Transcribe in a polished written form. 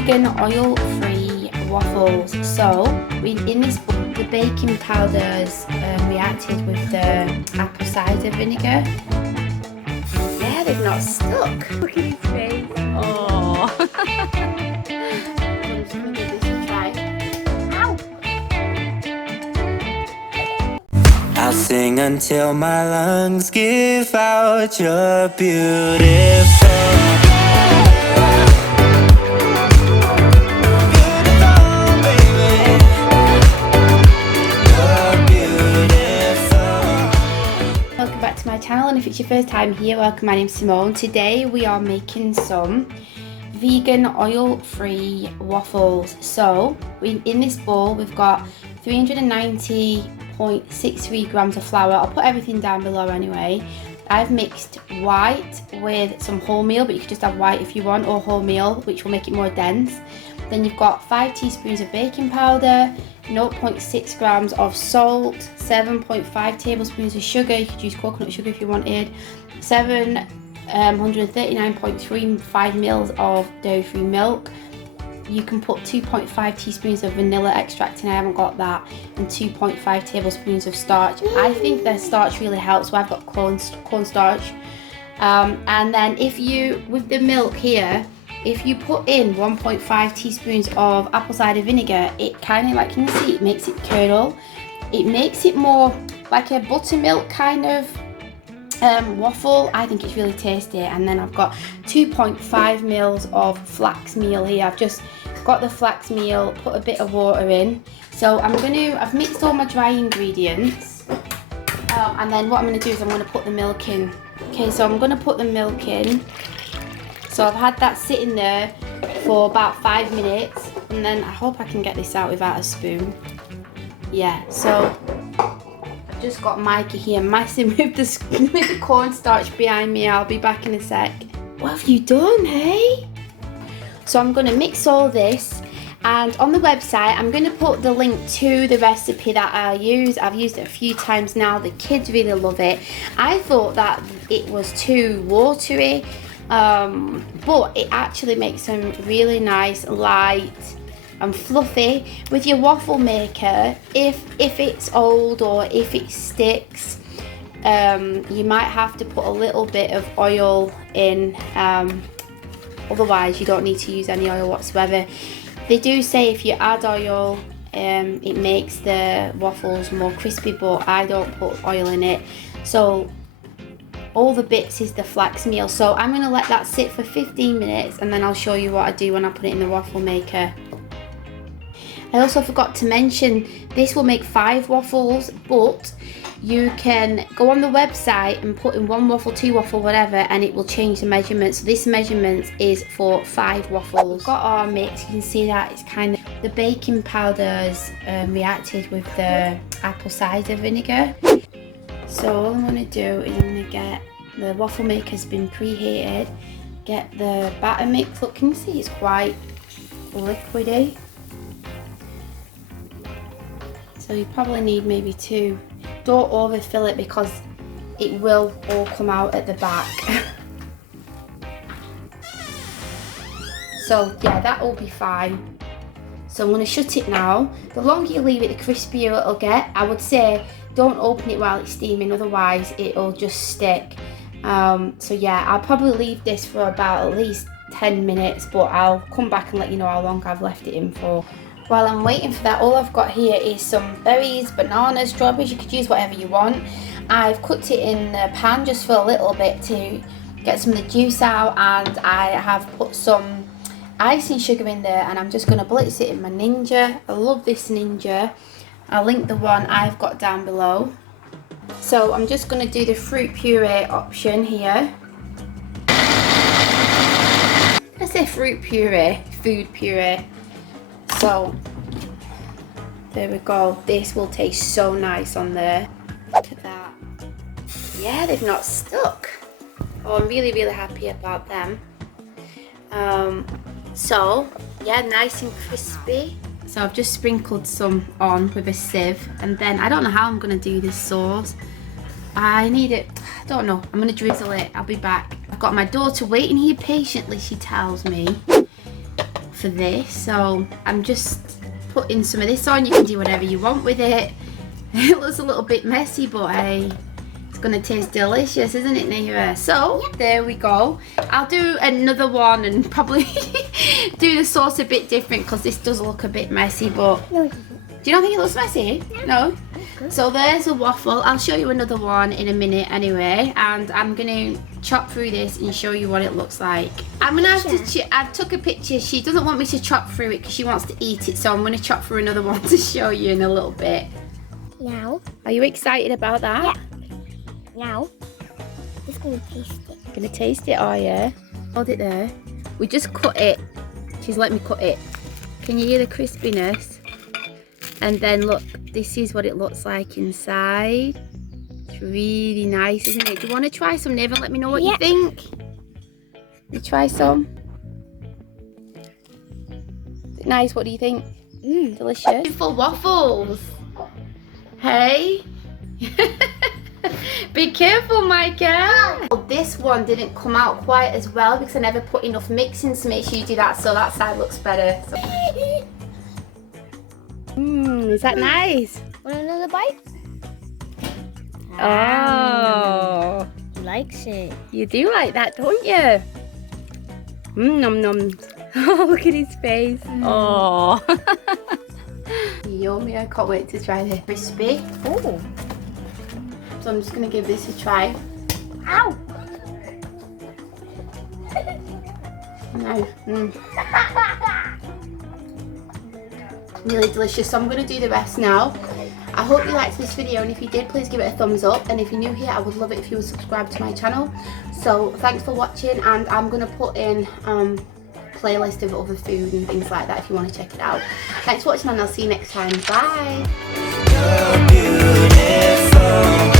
vegan oil-free waffles. So in this book, the baking powders reacted with the apple cider vinegar. Yeah, they've not stuck. Look at his face. Oh. I'm just gonna give this a try. Ow! I'll sing until my lungs give out. You're beautiful. Welcome back to my channel, and if it's your first time here, welcome. My name's Simone. Today we are making some vegan oil-free waffles. So in this bowl we've got 390.63 grams of flour. I'll put everything down below anyway. I've mixed white with some wholemeal, but you could just have white if you want, or wholemeal, which will make it more dense. Then you've got 5 teaspoons of baking powder, 0.6 grams of salt, 7.5 tablespoons of sugar. You could use coconut sugar if you wanted, 739.35 mils of dairy-free milk. You can put 2.5 teaspoons of vanilla extract in, I haven't got that, and 2.5 tablespoons of starch. I think the starch really helps, so I've got cornstarch. And then with the milk here, if you put in 1.5 teaspoons of apple cider vinegar, it kind of, like, can you see, it makes it curdle. It makes it more like a buttermilk kind of waffle. I think it's really tasty. And then I've got 2.5 mils of flax meal here. I've just got the flax meal, put a bit of water in. So I've mixed all my dry ingredients. And then what I'm gonna do is I'm gonna put the milk in. Okay, so I'm gonna put the milk in. So I've had that sitting there for about 5 minutes, and then I hope I can get this out without a spoon. Yeah, so I've just got Mikey here messing with the cornstarch behind me. I'll be back in a sec. What have you done, hey? So I'm gonna mix all this, and on the website I'm gonna put the link to the recipe that I use. I've used it a few times now. The kids really love it. I thought that it was too watery, but it actually makes them really nice, light and fluffy. With your waffle maker, if it's old or if it sticks, you might have to put a little bit of oil in, otherwise you don't need to use any oil whatsoever. They do say if you add oil, it makes the waffles more crispy, but I don't put oil in it. So all the bits is the flax meal. So I'm going to let that sit for 15 minutes, and then I'll show you what I do when I put it in the waffle maker. I also forgot to mention, this will make 5 waffles, but you can go on the website and put in 1 waffle, 2 waffle, whatever, and it will change the measurement. So this measurement is for 5 waffles. We've got our mix. You can see that it's kind of, the baking powders reacted with the apple cider vinegar. So all I'm going to do is I'm going to get, the waffle maker's been preheated, get the batter mix. Look, can you see it's quite liquidy? So you probably need maybe 2. Don't overfill it because it will all come out at the back. So yeah, that will be fine. So I'm going to shut it now. The longer you leave it, the crispier it'll get. I would say don't open it while it's steaming, otherwise it'll just stick. So yeah, I'll probably leave this for about at least 10 minutes, but I'll come back and let you know how long I've left it in for. While I'm waiting for that, all I've got here is some berries, bananas, strawberries. You could use whatever you want. I've cooked it in the pan just for a little bit to get some of the juice out, and I have put some icing sugar in there, and I'm just going to blitz it in my Ninja. I love this Ninja. I'll link the one I've got down below. So I'm just going to do the fruit puree option here. I say fruit puree, food puree. So there we go. This will taste so nice on there. Look at that. Yeah, they've not stuck. Oh, I'm really, really happy about them. So yeah, nice and crispy. So I've just sprinkled some on with a sieve, and then I don't know how I'm gonna do this sauce. I need it, I don't know, I'm gonna drizzle it. I'll be back. I've got my daughter waiting here patiently, she tells me, for this, so I'm just putting some of this on. You can do whatever you want with it. It looks a little bit messy, but hey, it's gonna taste delicious, isn't it, Neva? So there we go. I'll do another one and probably do the sauce a bit different because this does look a bit messy, but No, do you not think it looks messy? No? So there's a waffle. I'll show you another one in a minute anyway, and I'm gonna chop through this and show you what it looks like. I'm gonna have to, I took a picture. She doesn't want me to chop through it because she wants to eat it, so I'm gonna chop through another one to show you in a little bit. now, Are you excited about that? Yeah. now, just gonna taste it. Gonna taste it, are you? Hold it there. We just cut it. She's let me cut it. Can you hear the crispiness? And then look, this is what it looks like inside. It's really nice, isn't it? Do you want to try some, Neva? Let me know what you think. You try some? Is it nice? What do you think? Delicious. Beautiful waffles. Hey? Be careful, Micah. Well, this one didn't come out quite as well because I never put enough mix in, so make sure you do that so that side looks better. So. Is that nice? Want another bite? Oh, He likes it. you do like that, don't you? Nom nom. Oh, look at his face. Oh. Yummy, I can't wait to try this. Crispy. Oh. So I'm just going to give this a try. Ow. Nice. Really delicious. So I'm going to do the rest now. I hope you liked this video, and if you did, please give it a thumbs up, and if you're new here, I would love it if you would subscribe to my channel. So thanks for watching, and I'm going to put in playlist of other food and things like that if you want to check it out. Thanks for watching, and I'll see you next time. Bye. You're beautiful.